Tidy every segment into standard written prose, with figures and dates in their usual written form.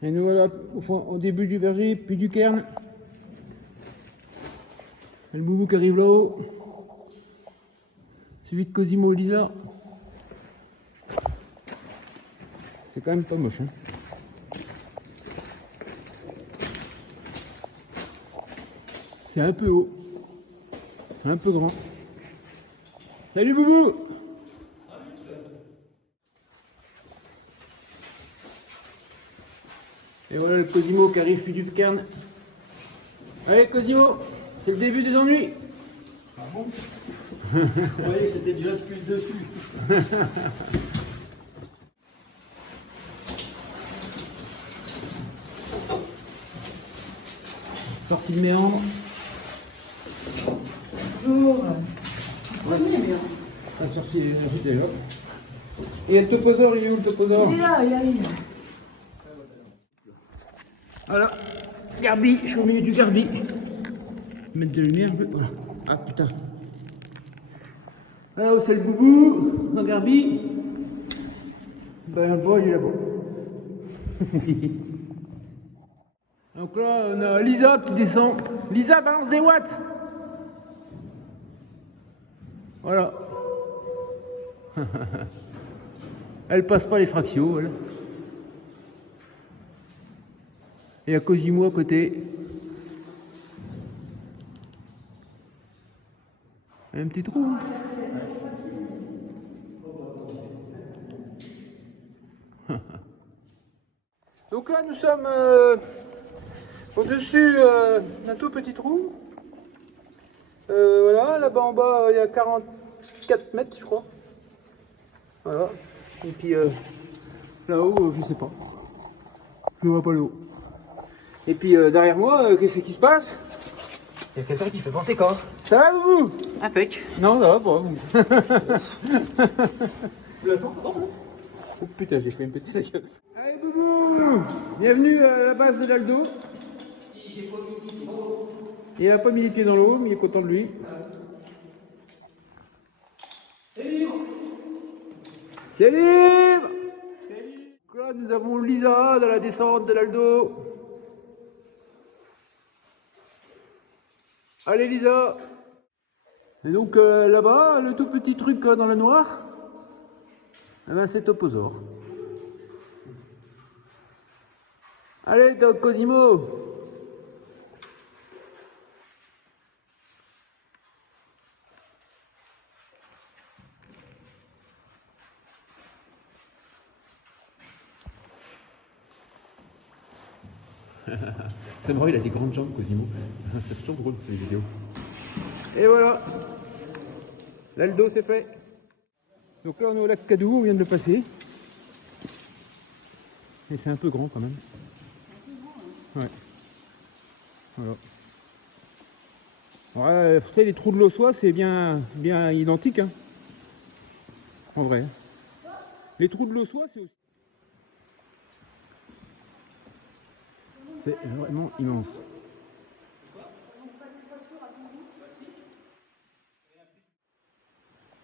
Et nous voilà au début du verger, puis du cairn. Le boubou qui arrive là-haut. Suivi de Cosimo et Lisa. C'est quand même pas moche, hein. C'est un peu haut. C'est un peu grand. Salut Boubou! Et voilà le Cosimo qui arrive puis du cairn. Allez Cosimo, c'est le début des ennuis. Ah bon? Vous voyez que c'était déjà depuis le dessus. Sortie de méandre. Bonjour. Prenez bien. La sortie est là. Et le toposor, il est où le toposor? Il est là, il arrive. Voilà. Garbi, je suis au milieu du garbi. Mettre de lumière un peu. Voilà. Ah putain. Là où c'est le boubou, dans Garbi. Ben le bois il est là-bas. Donc là on a Lisa qui descend. Lisa balance des watts. Voilà. Elle passe pas les fractions, elle. Et il y a Cosimo à côté. Un petit trou. Hein. Donc là nous sommes au-dessus d'un tout petit trou. Voilà, là-bas en bas il y a 44 mètres je crois. Voilà. Et puis là-haut, je sais pas. Je ne vois pas le haut. Et puis derrière moi, qu'est-ce qui se passe? Il y a quelqu'un qui fait planter corps. Ça va vous? Impec. Non, ça va pas vous. Vous la sentez? Oh putain, j'ai fait une petite gueule. Allez Boubou, bienvenue à la base de l'Aldo. Il n'a pas mis les pieds dans l'eau, mais il est content de lui. C'est libre. C'est libre. Donc là, nous avons Lisa dans la descente de l'Aldo. Allez Lisa. Et donc là-bas, le tout petit truc dans le noir, eh ben, c'est Toposor. Allez, Doc Cosimo. C'est marrant, il a des grandes jambes, Cosimo. C'est toujours drôle ces vidéos. Et voilà. L'Aldo, c'est fait. Donc là, on est au lac Cadou, on vient de le passer. Et c'est un peu grand quand même. Ouais. Voilà. Ouais, tu sais, les trous de l'Ossois, c'est bien identique. Hein. En vrai. Les trous de l'Ossois, c'est aussi. C'est vraiment immense.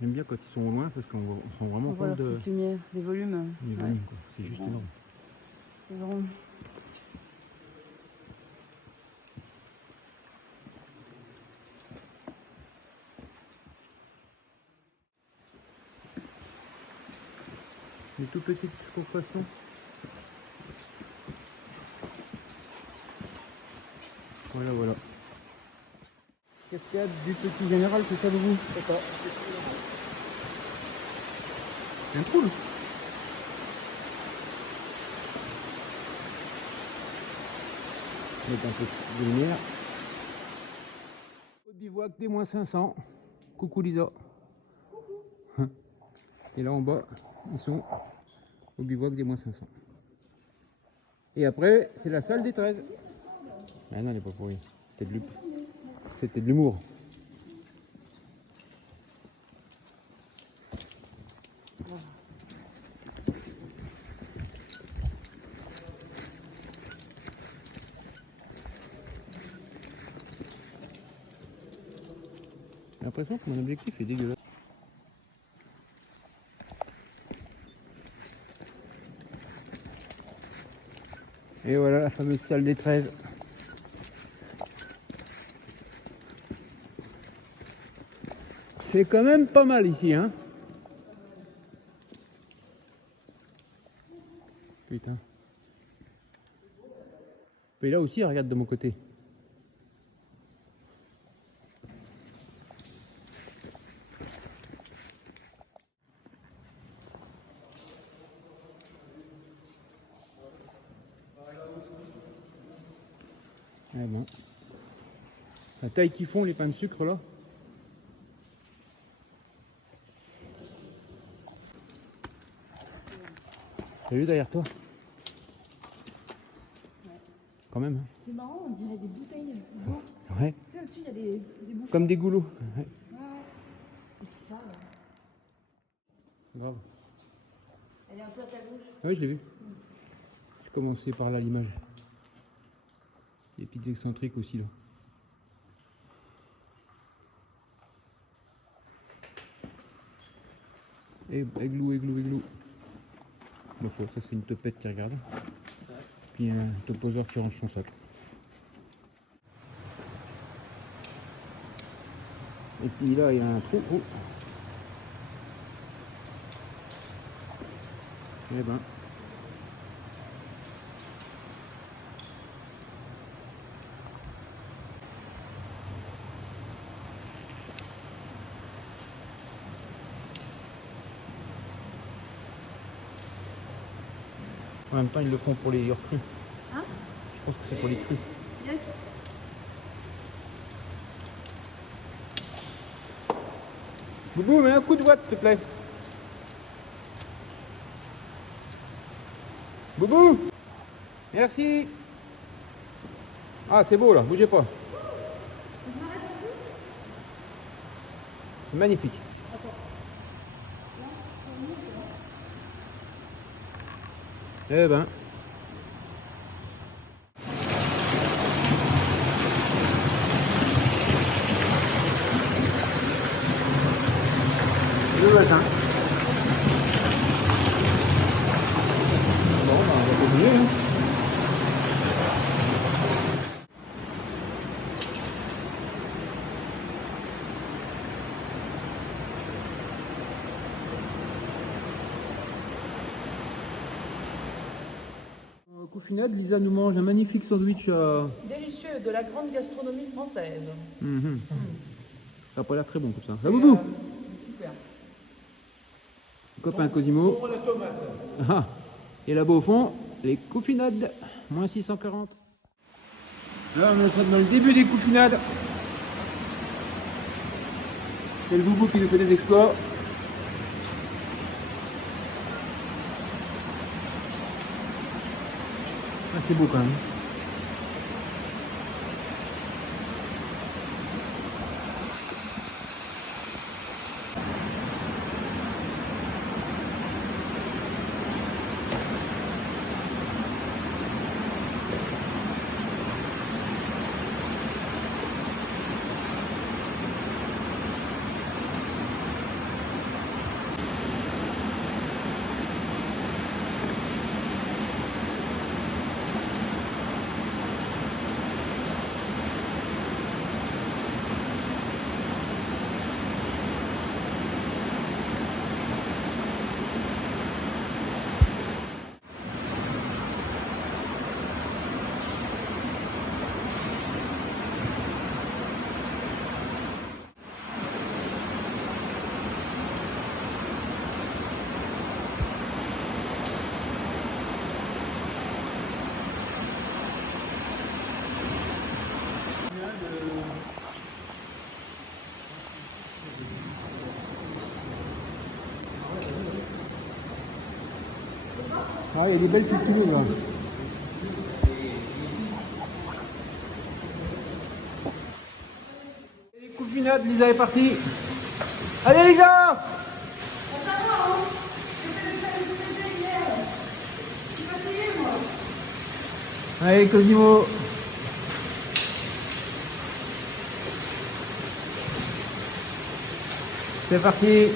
J'aime bien quand ils sont au loin parce qu'on se rend vraiment On voit la compte de. petite lumière, des volumes. Du volume, quoi. C'est juste énorme. C'est grand. Des tout petites proportions. Voilà, voilà. Cascade du petit général, c'est ça de vous? C'est ça. C'est un trou là. Mettre un peu de lumière. Au bivouac des moins 500. Coucou Lisa. Et là en bas, ils sont au bivouac des moins 500. Et après, c'est la salle des 13. Ah non, elle n'est pas pourrie. C'était de l'humour. J'ai l'impression que mon objectif est dégueulasse. Et voilà la fameuse salle des 13. C'est quand même pas mal ici, hein. Putain. Et là aussi, regarde de mon côté. Eh ben. La taille qu'ils font les pains de sucre là. T'as vu derrière toi? Quand même. C'est marrant, on dirait des bouteilles d'eau. Ouais. Tu sais, au-dessus, il y a des bouchons. Comme des goulots. Ouais. Ouais. Et puis ça, Grave. elle est un peu à ta gauche. Oui, je l'ai vu. J'ai commencé par là l'image. Des petites excentriques aussi là. Et églou. Donc ça c'est une topette qui regarde. Puis un toposeur qui range son sac. Et puis là il y a un trou. Oh. Eh ben. En même temps ils le font pour les crues. Hein? Je pense que c'est pour les crues. Yes. Boubou, mets un coup de watt s'il te plaît. Boubou! Merci! Ah, c'est beau là, bougez pas. C'est magnifique. Eh ben. Le matin. Bon, bah, on va continuer. Hein. Coufinade, Lisa nous mange un magnifique sandwich à... Délicieux, de la grande gastronomie française. Ça n'a pas l'air très bon comme ça. Ça Boubou Super. Copain Cosimo. Pour la tomate. Ah. Et là-bas au fond, les coufinades. Moins 640. Là on est dans le début des coufinades. C'est le Boubou qui nous fait des exploits. Ah, c'est beau quand même. Ah, il y a des belles petites toulouse là. Les coufinades, Lisa est partie. Allez Lisa! Allez Cosimo. C'est parti.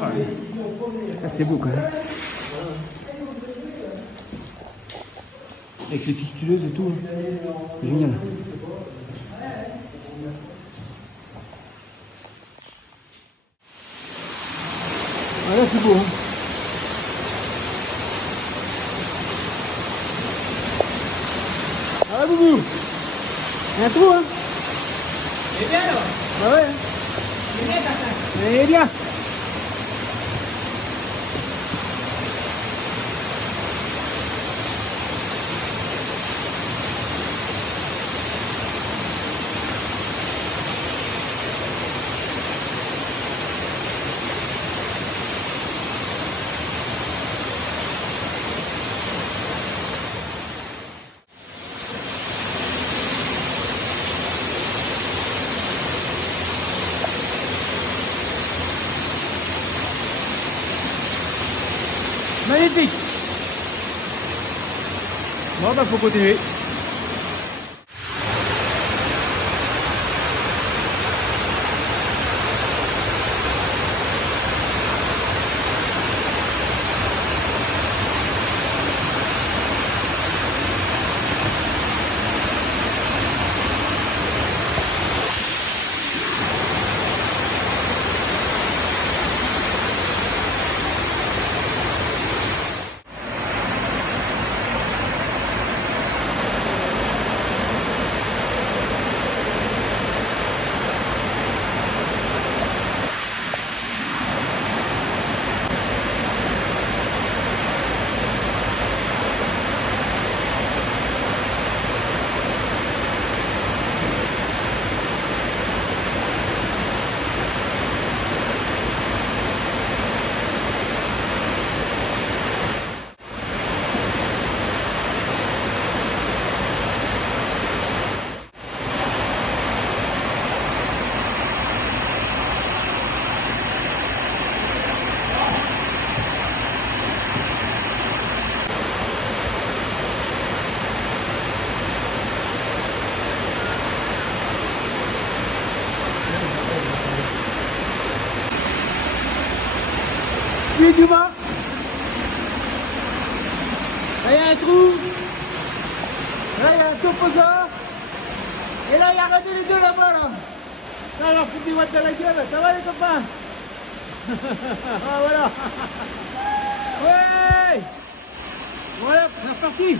Ah, ouais. Ah, c'est beau quand même. Avec les pistuleuses et tout. Hein. C'est génial. Ah, là c'est beau. Hein. Ah Boubou, il y a un trou hein. Il est bien alors. Bah ouais. Il est bien Martin. Il est bien. Magnifique. Bon bah faut continuer. Oui, du bas. Là, il y a un trou. Là, il y a un toposa. Et là, il y a arrêté les deux là-bas, là. Là, alors, foutu de la gueule. Ça va, les copains? Ah, voilà. Ouais. Voilà, c'est reparti.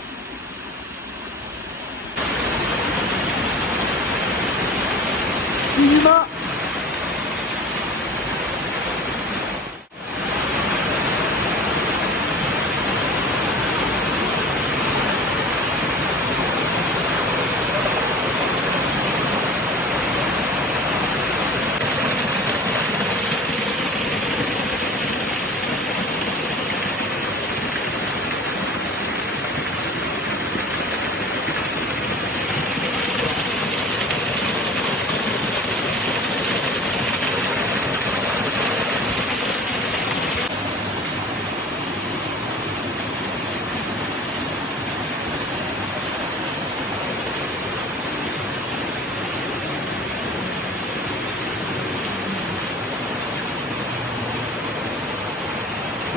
Oui, du bas.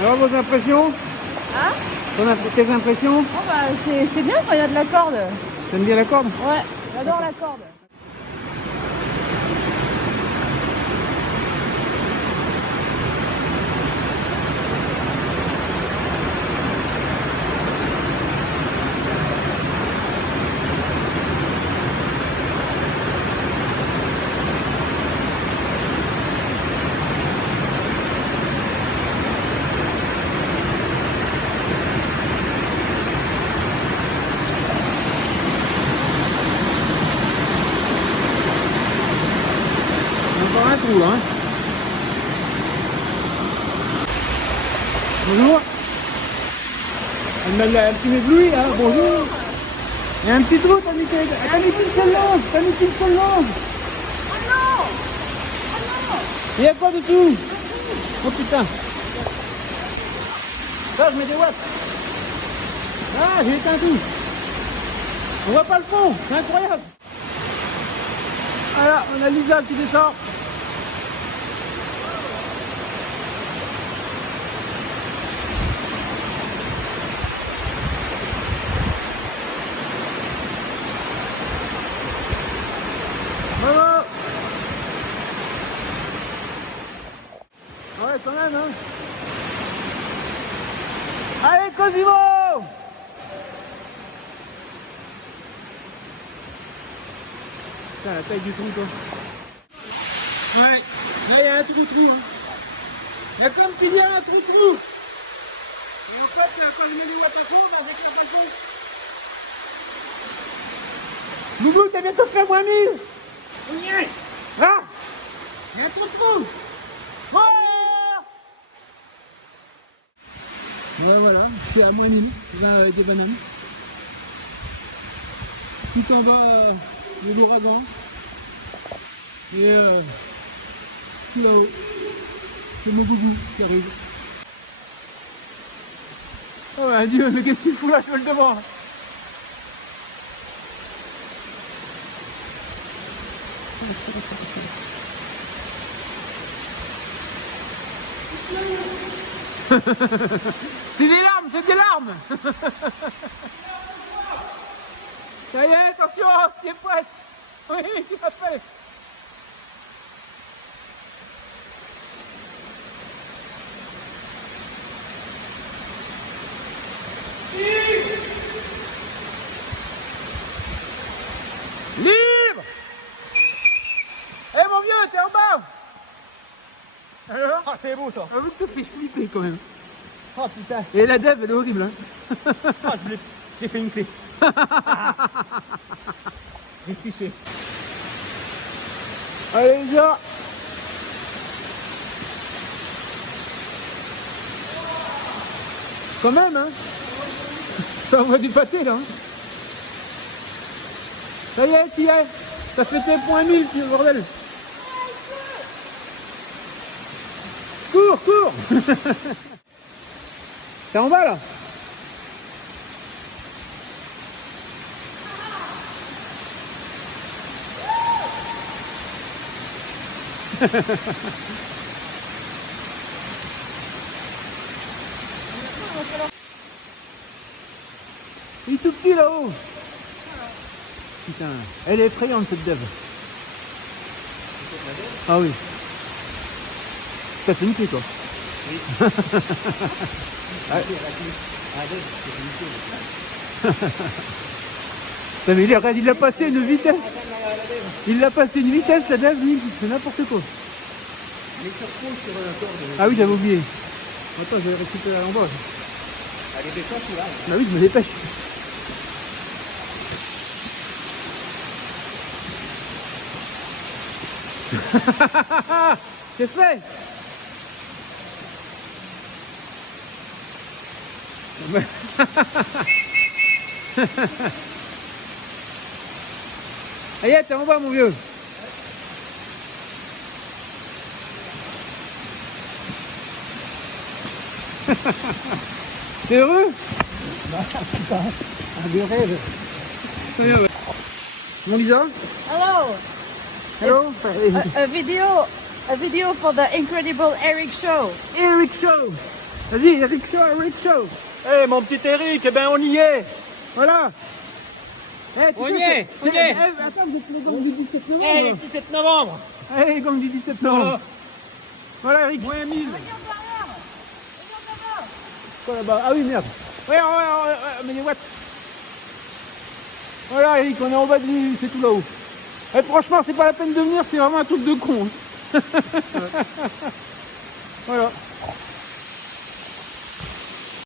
Alors vos impressions? Hein? Tes impressions? Oh bah c'est bien quand il y a de la corde. T'aimes bien la corde? Ouais, j'adore la corde. Encore un trou là. Hein. Bonjour. Elle m'a un petit ébloui là, bonjour. Il y a un petit trou, t'as mis qu'une seule langue, t'as mis qu'une seule langue. Oh non! Oh non! Il y a quoi dessous? Oh putain. Ça, je mets des watts. Ah, j'ai éteint tout. On voit pas le fond, c'est incroyable. Voilà. On a Lisa qui descend. Bravo. Ouais, quand même, hein. Allez, Cosimo! Putain, la taille du trou, quoi. Ouais, là, il y a un trou. Hein. Il y a comme tu dis un trou. Et en fait, quand je mets les watakos, avec la façon. Loulou, t'as bientôt fait moins 1000. On y est. Là, il y a un trou. Ouais, voilà, c'est à moins 1000, là, des bananes. Tout en bas, de l'ouragan. Et tout là-haut, c'est mon gougou qui arrive. Oh mon Dieu, mais qu'est-ce qu'il fout là, je veux le devant. C'est des larmes, c'est des larmes. Ça y est, attention, tu es prête. Oui, tu vas fait. Libre. Eh mon vieux, t'es en bas. Alors, Ah, c'est beau ça. avoue que ça fait flipper quand même. Oh putain. Et la dev, elle est horrible, hein. Ah, j'ai fait une clé. J'ai triché. Allez, viens. Quand même, hein. Ça envoie du pâté, là. Hein. Ça y est, t'y es. Ça fait tes points 1000, tu bordel. Cours, cours. T'es en bas, là. Il est tout petit là-haut. Putain, elle est effrayante cette dev. Ah oui. T'as fait une clé, toi. Oui. Ouais. Non, mais regarde, il a passé une vitesse. Il a passé une vitesse, la dev, lui, c'est n'importe quoi. Mais sur pause sur la corde. Ah oui, j'avais oublié. Attends, je vais récupérer à l'embauche. Allez, dépêche ou là. Ah oui, je me dépêche. C'est fait. Allez, t'es en bas, mon vieux. T'es heureux? Un de rêve. Mon Lisa? Hello. Hello? A video for the incredible Eric show. Eric Show. Vas-y, Eric Show, Eric Show. Eh, mon petit Eric, eh ben on y est. Voilà. Eh, tu On sais, y est, c'est- on y est. Eh, attends, vous êtes le gang du 17 novembre. Eh, le 17 novembre. Allez, gang du 17 novembre. Voilà, Eric. Moins 1000. Quoi là-bas? Ah oui, merde. Ouais, mais les watts. Voilà, Eric, on est en bas de l'île, c'est tout là-haut. Et franchement, c'est pas la peine de venir, c'est vraiment un truc de con. Hein. Voilà.